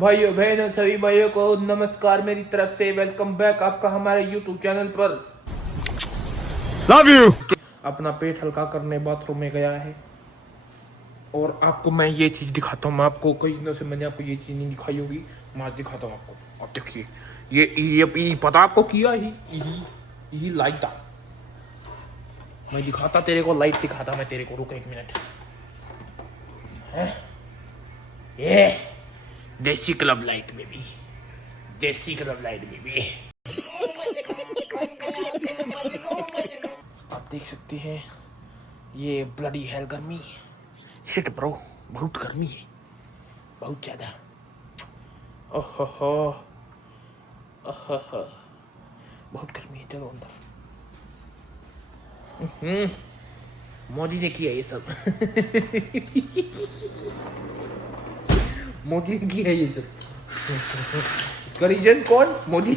भाइयों बहनों सभी भाइयों को नमस्कार मेरी तरफ से। वेलकम बैक आपका हमारे यूट्यूब चैनल पर। Love you. अपना पेट हल्का करने बाथरूम में गया है और आपको मैं ये चीज दिखाता हूँ। मैं आपको कई दिनों से मैंने आपको ये चीज नहीं दिखाई होगी, मैं आज दिखाता हूँ आपको। अब देखिए ये पता आपको किया ही लाइट था। मैं दिखाता तेरे को, लाइट दिखाता मैं तेरे को। रुक एक मिनट। ये देसी क्लब लाइट बेबी, देसी क्लब लाइट बेबी। आप देख सकते हैं ये ब्लडी हेल गर्मी। शिट ब्रो, बहुत गर्मी है, बहुत ज्यादा। ओहो ओहो, बहुत गर्मी है। चलो अंदर। मोदी ने किया ये सब। मोदी ने किया ये सब। इसका रीजन कौन? मोदी।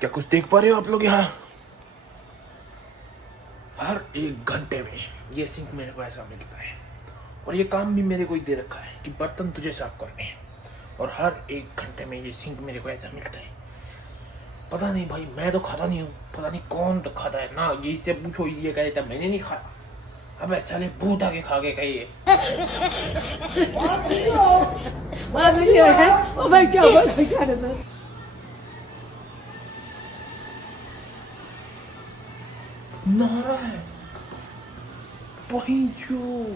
क्या कुछ देख पा रहे हो आप लोग? यहाँ हर एक घंटे में ये सिंक मेरे को ऐसा मिलता है और ये काम भी मेरे को ही दे रखा है कि बर्तन तुझे साफ करने हैं। और हर एक घंटे में ये सिंक मेरे को ऐसा मिलता है। पता नहीं भाई, मैं तो खाता नहीं हूँ, पता नहीं कौन तो खाता है ना। ये इससे पूछो, ये कह देता मैंने नहीं खाया। अब ऐसा ले भूत आके खा के कहिए। नारा है वही जो।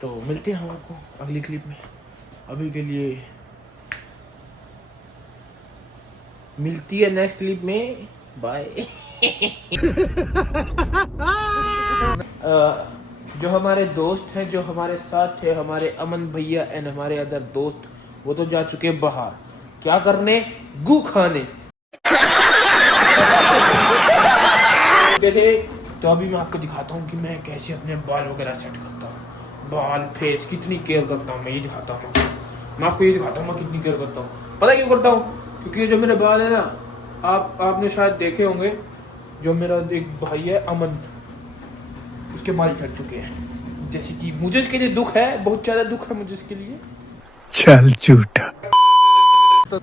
तो मिलते हैं हम आपको अगली क्लिप में। अभी के लिए मिलती है नेक्स्ट क्लिप में। बाय। जो हमारे दोस्त हैं, जो हमारे साथ थे, हमारे अमन भैया एंड हमारे अदर दोस्त, वो तो जा चुके बाहर। क्या करने? गू खाने थे। तो अभी मैं आपको दिखाता हूँ कि मैं कैसे अपने बाल वगैरह सेट करता हूँ। बाल फेस कितनी केयर करता हूँ मैं, ये दिखाता हूँ। मैं आपको ये दिखाता हूँ मैं कितनी केयर करता हूँ। पता क्यों करता हूँ? क्योंकि ये जो मेरे बाल है ना, आपने शायद देखे होंगे, जो मेरा एक भाई है अमन, उसके बाल झड़ चुके हैं। जैसे कि मुझे इसके लिए दुख है, बहुत ज्यादा दुख है मुझे इसके लिए। चल झूठा। तो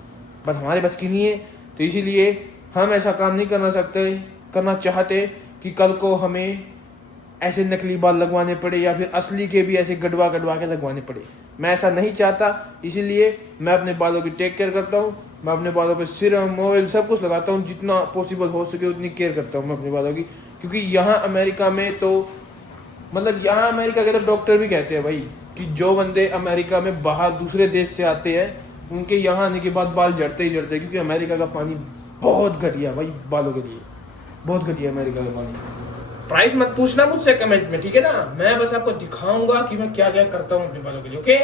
बस हमारे बस की नहीं है, तो इसीलिए हम ऐसा काम नहीं करना चाहते कि कल को हमें ऐसे नकली बाल लगवाने पड़े या फिर असली के भी ऐसे गड़वा के लगवाने पड़े। मैं ऐसा नहीं चाहता, इसीलिए मैं अपने बालों की टेक केयर करता हूँ। मैं अपने बालों पे सीरम, ऑयल सब कुछ लगाता हूँ, जितना पॉसिबल हो सके उतनी केयर करता हूँ मैं अपने बालों की। क्योंकि यहाँ अमेरिका में तो मतलब यहाँ अमेरिका के तो डॉक्टर भी कहते हैं भाई कि जो बंदे अमेरिका में बाहर दूसरे देश से आते हैं, उनके यहाँ आने के बाद बाल झड़ते ही झड़ते हैं। क्योंकि अमेरिका का पानी बहुत घटिया भाई, बालों के लिए बहुत घटिया अमेरिका का पानी। प्राइस मत पूछना मुझसे कमेंट में, ठीक है ना? मैं बस आपको दिखाऊंगा कि मैं क्या क्या करता हूँ अपने बालों के लिए। ओके,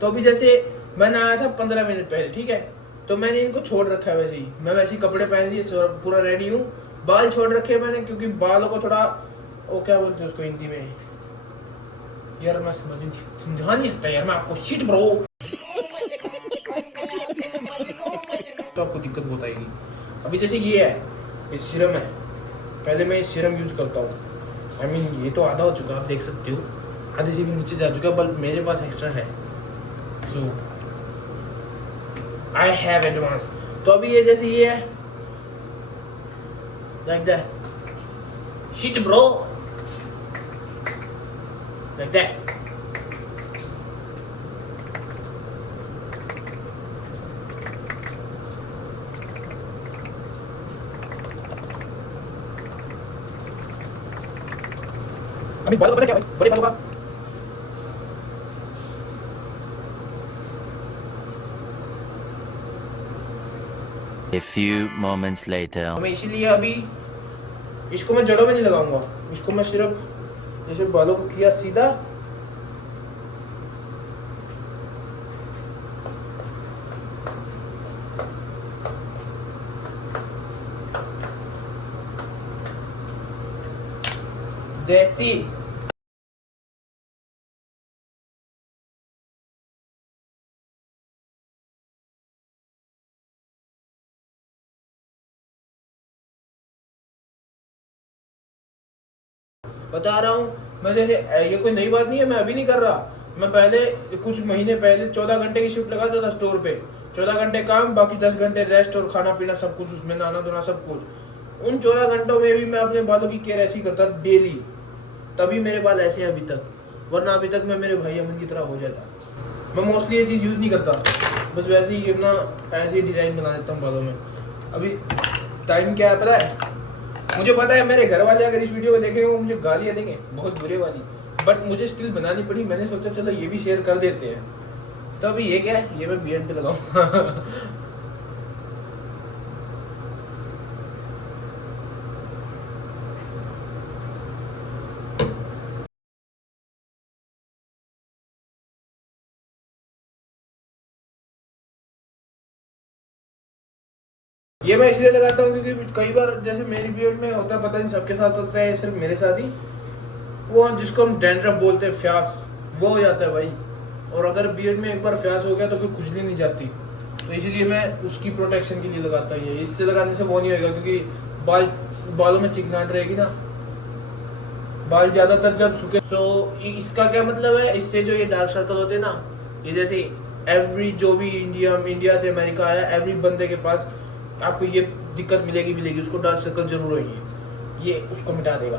तो अभी जैसे मैंने आया था 15 मिनट पहले, ठीक है? तो मैंने इनको छोड़ रखा है वैसे ही। मैं वैसे ही कपड़े पहन लिए, पूरा रेडी हूँ। बाल छोड़ रखे मैंने क्योंकि बालों को थोड़ा, वो क्या बोलते हैं उसको हिंदी में यार, मैं समझा नहीं सकता यार मैं आपको। Shit bro. तो आपको दिक्कत बहुत आएगी। अभी जैसे ये है, ये सीरम है। पहले मैं सीरम यूज करता हूँ। आई मीन ये तो आधा हो चुका, आप देख सकते हो, आधे से भी नीचे जा चुका, बल्कि मेरे पास एक्स्ट्रा है। सो आई हैव एडवांस। तो अभी ये जैसे ये है, like that. Shit bro, like that. अभी बालों का पता क्या भाई, बड़े बालों का A few moments later. मैं इसीलिए अभी इसको मैं जड़ों में नहीं लगाऊंगा। इसको मैं सिर्फ जैसे बालों को किया सीधा, देसी। बता रहा हूँ मैं, जैसे ये कोई नई बात नहीं है, मैं अभी नहीं कर रहा। मैं पहले कुछ महीने पहले 14 घंटे की शिफ्ट लगाता था स्टोर पे। 14 घंटे काम, बाकी 10 घंटे रेस्ट और खाना पीना सब कुछ उसमें, नहाना धोना सब कुछ। उन 14 घंटों में भी मैं अपने बालों की केयर ऐसी करता डेली, तभी मेरे बाल ऐसे हैं अभी तक, वरना अभी तक मैं मेरे भाई अमन की तरह हो जाता। मैं मोस्टली ये चीज़ यूज़ नहीं करता, बस वैसे ही अपना ऐसे ही डिज़ाइन बना देता हूँ बालों में। अभी टाइम क्या है पता है? मुझे पता है मेरे घर वाले अगर इस वीडियो को देखेंगे वो मुझे गालियाँ देंगे बहुत बुरे वाली, बट मुझे स्टिल बनानी पड़ी। मैंने सोचा चलो ये भी शेयर कर देते हैं। तो अभी ये क्या है, ये मैं बियर्ड पे लगाऊंगा। ये मैं इसलिए लगाता हूँ क्योंकि कई बार जैसे मेरी बियर्ड में होता है, पता नहीं सबके साथ होता है सिर्फ मेरे साथ ही, वो जिसको हम डैंड्रफ बोलते हैं, फ्यास, वो हो जाता है भाई। और अगर बियर्ड में एक बार फ्यास हो गया तो फिर खुजली नहीं जाती, तो इसलिए मैं उसकी प्रोटेक्शन के लिए लगाता हूँ। ये इससे लगाने से वो नहीं होगा, क्योंकि बालों में चिकनाहट रहेगी ना, बाल ज्यादातर जब सूखे। सो इसका क्या मतलब है, इससे जो ये डार्क सर्कल होते हैं ना, ये जैसे एवरी जो भी इंडिया से अमेरिका आया, एवरी बंदे के पास आपको ये दिक्कत मिलेगी, उसको डार्क सर्कल जरूर होगी, ये उसको मिटा देगा।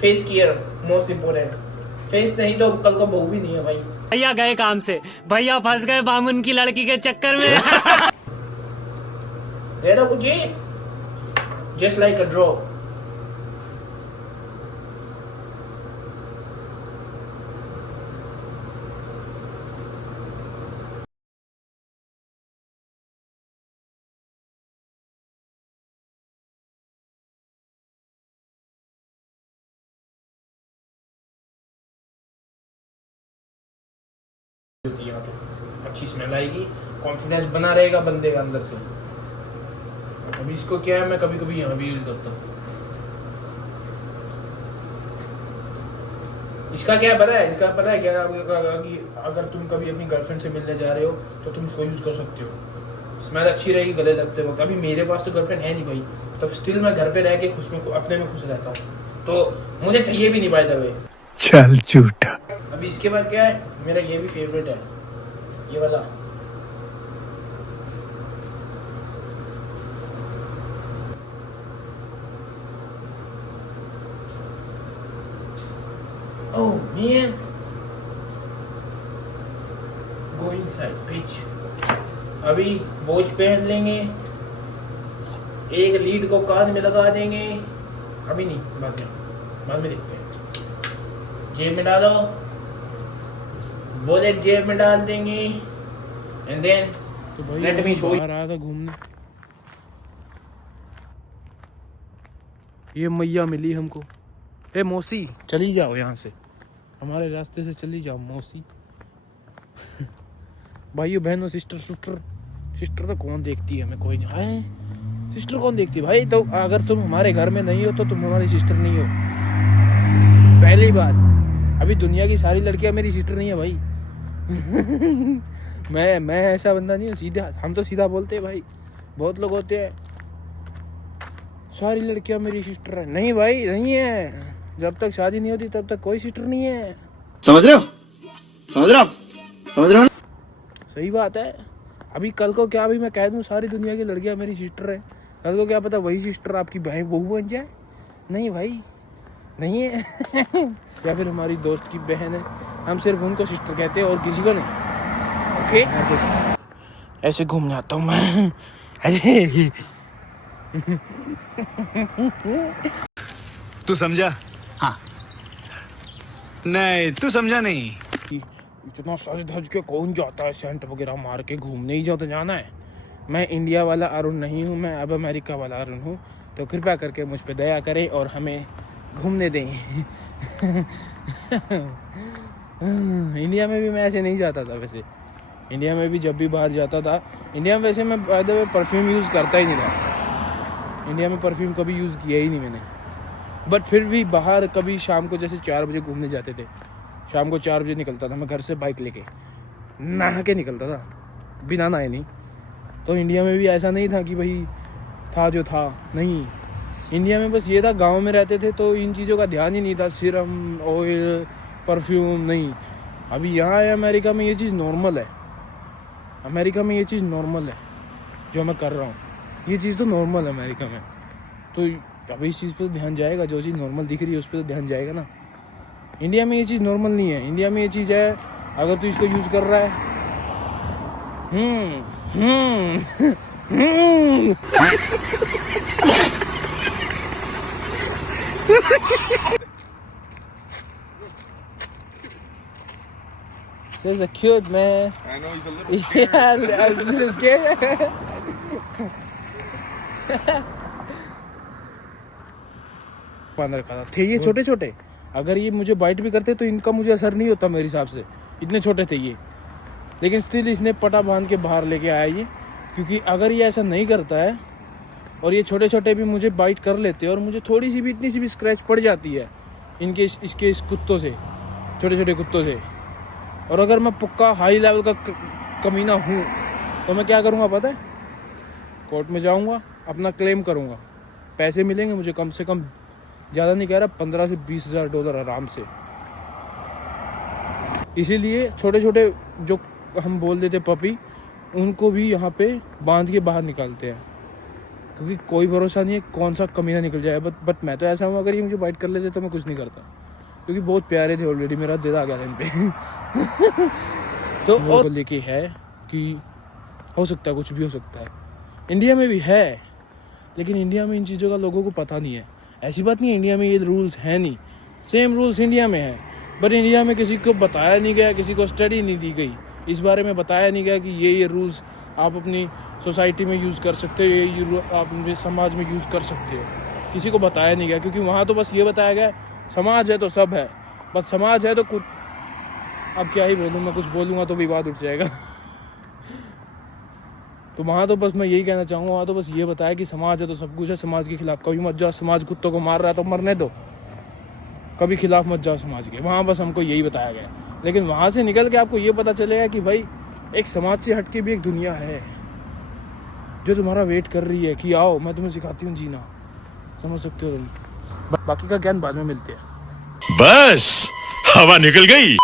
Face care most important, face नहीं तो कल को बहू भी नहीं है भाई। भैया गए काम से, भैया फंस गए बामुन की लड़की के चक्कर में। दे दो मुझे, जस्ट लाइक अ ड्रॉ। यहाँ तो अच्छी स्मेल आएगी, कॉन्फिडेंस बना रहेगा बंदे का अंदर से। अभी इसको क्या है, मैं कभी कभी यहाँ भी यूज करता हूँ। इसका क्या पता है, इसका पता है क्या, कि अगर तुम कभी अपनी गर्लफ्रेंड से मिलने जा रहे हो तो तुम इसको यूज कर सकते हो। स्मेल अच्छी रहेगी गले लगते वक्त। अभी मेरे पास तो गर्लफ्रेंड है नहीं भाई, तो स्टिल मैं घर पे रह के खुश में अपने में खुश रहता हूँ, तो मुझे चाहिए भी नहीं बाय द वे। चल झूठा। अभी इसके बाद क्या है, मेरा ये भी फेवरेट है, ये वाला। Oh man, go inside bitch। अभी वॉच पहन लेंगे, एक लीड को कान में लगा देंगे, अभी नहीं, बाद में देखते हैं। जेब में डालो, वॉलेट जेब में डाल देंगे, and then let me show. रहा था घूमने, ये मैया मिली हमको। ए मौसी चली जाओ यहाँ से, हमारे रास्ते से चली जाओ मौसी। भाइयों बहनों, सिस्टर तो कौन देखती है हमें, कोई नहीं है। सिस्टर कौन देखती है भाई? तो अगर तुम हमारे घर में नहीं हो तो तुम हमारी सिस्टर नहीं हो, पहली बात। अभी दुनिया की सारी लड़कियां मेरी सिस्टर नहीं है भाई। मैं ऐसा बंदा नहीं हूँ, सीधा, हम तो सीधा बोलते हैं भाई। बहुत लोग होते हैं सारी लड़कियां मेरी सिस्टर है, नहीं भाई नहीं है। जब तक शादी नहीं होती तब तक कोई सिस्टर नहीं है। समझ रहे हो? सही बात है। अभी कल को क्या, अभी मैं कह दूं सारी दुनिया की लड़कियां मेरी सिस्टर है, कल को क्या पता वही सिस्टर आपकी बहू बन जाए। नहीं भाई नहीं है। या फिर हमारी दोस्त की बहन है, हम सिर्फ उनको सिस्टर कहते हैं और किसी को नहीं। ओके, ऐसे घूमने आता हूँ मैं ऐसे। तू समझा? हाँ। नहीं तू समझा नहीं। इतना सज धज के कौन जाता है सेंट वगैरह मार के घूमने? ही जाता जाना है। मैं इंडिया वाला अरुण नहीं हूँ, मैं अब अमेरिका वाला अरुण हूँ। तो कृपया करके मुझ पे दया करें और हमें घूमने दें। इंडिया में भी मैं ऐसे नहीं जाता था वैसे। इंडिया में भी जब भी बाहर जाता था, इंडिया में वैसे मैं परफ्यूम यूज़ करता ही नहीं था। इंडिया में परफ्यूम कभी यूज़ किया ही नहीं मैंने। बट फिर भी बाहर कभी शाम को जैसे 4 बजे घूमने जाते थे, शाम को 4 बजे निकलता था मैं घर से बाइक लेके, नहा के निकलता था, बिना नहाए नहीं। तो इंडिया में भी ऐसा नहीं था कि भाई था जो था, नहीं। इंडिया में बस ये था, गांव में रहते थे तो इन चीज़ों का ध्यान ही नहीं था, सीरम, ऑयल, परफ्यूम नहीं। अभी यहाँ है अमेरिका में ये चीज़ नॉर्मल है, अमेरिका में ये चीज़ नॉर्मल है जो मैं कर रहा हूँ, ये चीज़ तो नॉर्मल है अमेरिका में। तो अभी इस चीज़ पे तो ध्यान जाएगा, जो चीज़ नॉर्मल दिख रही है उस पर तो ध्यान जाएगा ना। इंडिया में ये चीज़ नॉर्मल नहीं है, इंडिया में ये चीज़ है, अगर तू इसको यूज़ कर रहा है There's a cute man. I know he's a little scared. Yeah, a little scared. बांध रखा था, थे ये छोटे छोटे, अगर ये मुझे बाइट भी करते तो इनका मुझे असर नहीं होता मेरे हिसाब से, इतने छोटे थे ये। लेकिन स्टिल इसने पटा बांध के बाहर लेके आया ये, क्योंकि अगर ये ऐसा नहीं करता है और ये छोटे छोटे भी मुझे बाइट कर लेते हैं और मुझे थोड़ी सी भी, इतनी सी भी स्क्रैच पड़ जाती है इनके इसके इस कुत्तों से, छोटे छोटे कुत्तों से, और अगर मैं पक्का हाई लेवल का कमीना हूँ तो मैं क्या करूँगा पता है? कोर्ट में जाऊँगा, अपना क्लेम करूँगा, पैसे मिलेंगे मुझे, कम से कम ज़्यादा नहीं कह रहा, 15 से 20 हज़ार डॉलर आराम से। इसीलिए छोटे छोटे जो हम बोल देते पपी, उनको भी यहाँ पे बांध के बाहर निकालते हैं, क्योंकि कोई भरोसा नहीं है कौन सा कमीना निकल जाए। बट मैं तो ऐसा हूँ, अगर ये मुझे बाइट कर लेते तो मैं कुछ नहीं करता, क्योंकि बहुत प्यारे थे ऑलरेडी, मेरा दिल आ गया था इन पे। तो और लेके है कि हो सकता है, कुछ भी हो सकता है। इंडिया में भी है, लेकिन इंडिया में इन चीज़ों का लोगों को पता नहीं है। ऐसी बात नहीं है इंडिया में ये रूल्स हैं नहीं, सेम रूल्स इंडिया में है, बट इंडिया में किसी को बताया नहीं गया, किसी को स्टडी नहीं दी गई, इस बारे में बताया नहीं गया कि ये रूल्स आप अपनी सोसाइटी में यूज़ कर सकते हो, ये आप अपने समाज में यूज़ कर सकते हो, किसी को बताया नहीं गया। क्योंकि वहाँ तो बस ये बताया गया समाज है तो सब है, बस समाज है तो कुछ, अब क्या ही बोलूँ मैं, कुछ बोलूँगा तो विवाद उठ जाएगा। तो वहाँ तो बस मैं यही कहना चाहूँगा, वहाँ तो बस ये बताया कि समाज है तो सब कुछ है, समाज के खिलाफ कभी मत जाओ, समाज कुत्तों को मार रहा है तो मरने दो, कभी खिलाफ मत जाओ समाज के। वहाँ बस हमको यही बताया गया, लेकिन वहाँ से निकल के आपको ये पता चलेगा कि भाई एक समाज से हट के भी एक दुनिया है जो तुम्हारा वेट कर रही है कि आओ मैं तुम्हें सिखाती हूँ जीना, समझ सकते हो तुम। बाकी का ज्ञान बाद में मिलते हैं। बस हवा निकल गई।